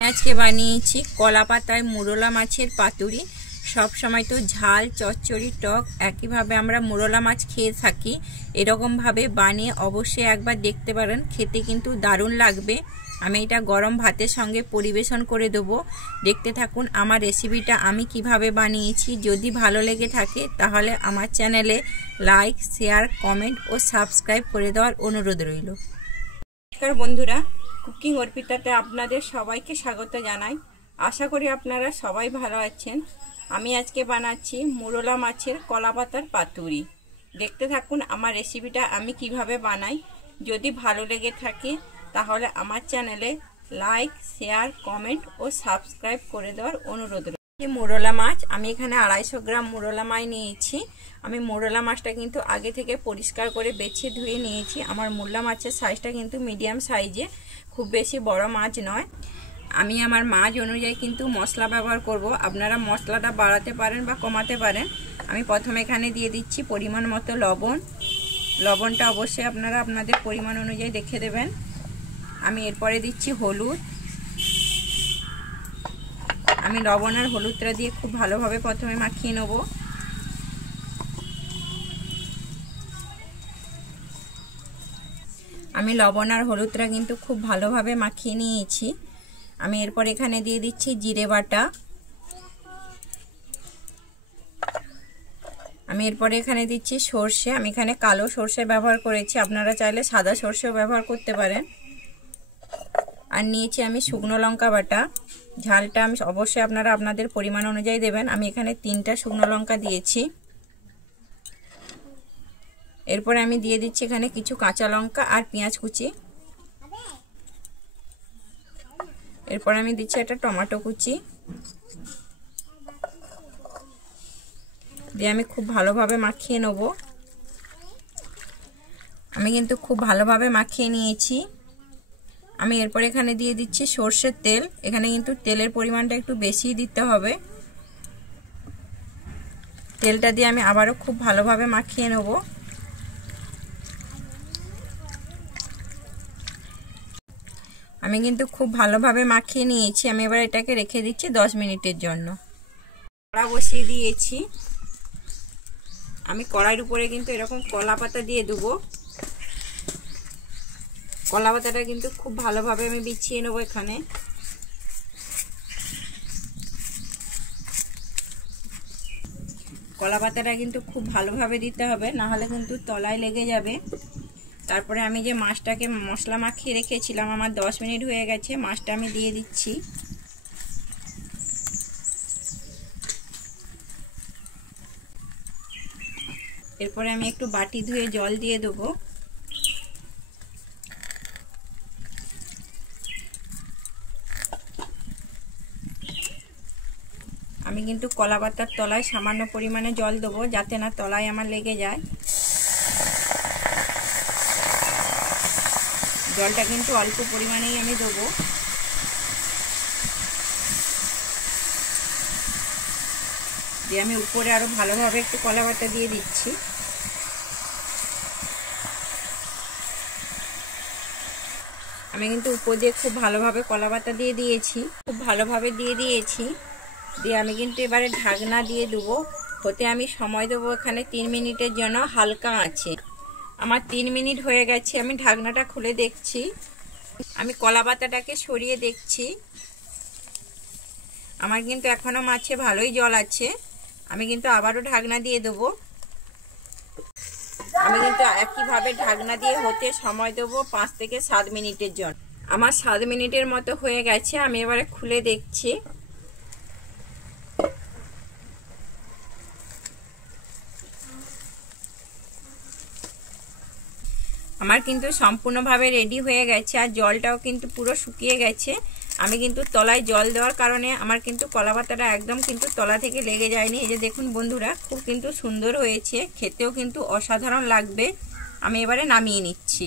আজকে বানিয়েছি কলা পাতায় মোরলা মাছের পাতুরি। সব সময় তো ঝাল চচ্চড়ি টক একইভাবে আমরা মোরলা মাছ খেয়ে থাকি। এরকম ভাবে বানিয়ে অবশ্যই একবার দেখতে পারেন, খেতে কিন্তু দারুণ লাগবে। আমি এটা গরম ভাতের সঙ্গে পরিবেশন করে দেবো। দেখতে থাকুন আমার রেসিপিটা আমি কিভাবে বানিয়েছি। যদি ভালো লেগে থাকে তাহলে আমার চ্যানেলে লাইক শেয়ার কমেন্ট ও সাবস্ক্রাইব করে দেওয়ার অনুরোধ রইল। নমস্কার বন্ধুরা, কুকিং অর্পিতাতে আপনাদের সবাইকে স্বাগত জানাই। আশা করি আপনারা সবাই ভালো আছেন। আমি আজকে বানাচ্ছি মোরলা মাছের কলা পাতার পাতুরি। দেখতে থাকুন আমার রেসিপিটা আমি কিভাবে বানাই। যদি ভালো লেগে থাকে তাহলে আমার চ্যানেলে লাইক শেয়ার কমেন্ট ও সাবস্ক্রাইব করে দেওয়ার অনুরোধ রইল। মোরলা মাছ আমি এখানে 250 গ্রাম মোরলা মাছ নিয়েছি। আমি মোরলা মাছটা কিন্তু আগে থেকে পরিষ্কার করে বেছে ধুয়ে নিয়েছি। আমার মোরলা মাছের সাইজটা কিন্তু মিডিয়াম সাইজে, খুব বেশি বড় মাছ নয়। আমি আমার মাছ অনুযায়ী কিন্তু মশলা ব্যবহার করব। আপনারা মশলাটা বাড়াতে পারেন বা কমাতে পারেন। আমি প্রথমে এখানে দিয়ে দিচ্ছি পরিমাণ মতো লবণ। লবণটা অবশ্যই আপনারা আপনাদের পরিমাণ অনুযায়ী দেখে দেবেন। আমি এরপরে দিচ্ছি হলুদ। আমি লবণ আর হলুদটা দিয়ে খুব ভালোভাবে প্রথমে মাখিয়ে নেব। আমি লবণ আর হলুদটা কিন্তু খুব ভালোভাবে মাখিয়ে নিয়েছি। আমি এরপর এখানে দিয়ে দিচ্ছি জিরে বাটা। আমি এরপরে এখানে দিচ্ছি সর্ষে। আমি এখানে কালো সর্ষে ব্যবহার করেছি, আপনারা চাইলে সাদা সর্ষেও ব্যবহার করতে পারেন। আর নিয়েছি আমি শুকনো লঙ্কা বাটা। ঝালটা আমি অবশ্যই আপনারা আপনাদের পরিমাণ অনুযায়ী দেবেন। আমি এখানে 3টা শুকনো লঙ্কা দিয়েছি। এরপরে আমি দিয়ে দিচ্ছি এখানে কিছু কাঁচা লঙ্কা আর পেঁয়াজ কুচি। এরপর আমি দিচ্ছি একটা টমেটো কুচি দিয়ে আমি খুব ভালোভাবে মাখিয়ে নেব। আমি কিন্তু খুব ভালোভাবে মাখিয়ে নিয়েছি। আমি এরপর এখানে দিয়ে দিচ্ছি সর্ষের তেল। এখানে কিন্তু তেলের পরিমাণটা একটু বেশি দিতে হবে। তেলটা দিয়ে আমি আবারও খুব ভালোভাবে মাখিয়ে নেব। আমি কিন্তু খুব ভালোভাবে মাখিয়ে নিয়েছি। আমি এবার এটাকে রেখে দিচ্ছি 10 মিনিটের জন্য। কড়া বসিয়ে দিয়েছি। আমি কড়াইয়ের উপরে কিন্তু এরকম কলা পাতা দিয়ে দেবো। কলা পাতাটা কিন্তু খুব ভালোভাবে আমি বিছিয়ে নেবো এখানে। কলা পাতাটা কিন্তু খুব ভালোভাবে দিতে হবে, না হলে কিন্তু তলায় লেগে যাবে। তারপরে আমি যে মাছটাকে মশলা মাখিয়ে রেখেছিলাম, আমার 10 মিনিট হয়ে গেছে। মাছটা আমি দিয়ে দিচ্ছি। এরপরে আমি একটু বাটি ধুয়ে জল দিয়ে দেবো। আমি কিন্তু কলা পাতার তলায় সামান্য পরিমাণে জল দেবো, যাতে না তলায় আমার লেগে যায়। জলটা কিন্তু অল্প পরিমাণেই আমি দেবো। দিয়ে আমি উপরে আরো ভালোভাবে একটু কলা পাতা দিয়ে দিচ্ছি। আমি কিন্তু উপর দিয়ে খুব ভালোভাবে কলা পাতা দিয়ে দিয়েছি, খুব ভালোভাবে দিয়ে দিয়েছি। দিয়ে আমি কিন্তু এবারে ঢাকনা দিয়ে দেবো। হতে আমি সময় দেবো এখানে 3 মিনিটের জন্য হালকা আছে। আমার 3 মিনিট হয়ে গেছে। আমি ঢাকনাটা খুলে দেখছি। আমি কলা পাতাটাকে সরিয়ে দেখছি। আমার কিন্তু এখনো মাছে ভালোই জল আছে। আমি কিন্তু আবারও ঢাকনা দিয়ে দেবো। আমি কিন্তু একইভাবে ঢাকনা দিয়ে হতে সময় দেবো 5 থেকে 7 মিনিটের জন্য। আমার 7 মিনিটের মতো হয়ে গেছে। আমি এবারে খুলে দেখছি। আমার কিন্তু সম্পূর্ণভাবে রেডি হয়ে গেছে, আর জলটাও কিন্তু পুরো শুকিয়ে গেছে। আমি কিন্তু তলায় জল দেওয়ার কারণে আমার কিন্তু কলা পাতাটা একদম কিন্তু তলা থেকে লেগে যায়নি। এই যে দেখুন বন্ধুরা, খুব কিন্তু সুন্দর হয়েছে, খেতেও কিন্তু অসাধারণ লাগবে। আমি এবারে নামিয়ে নিচ্ছি।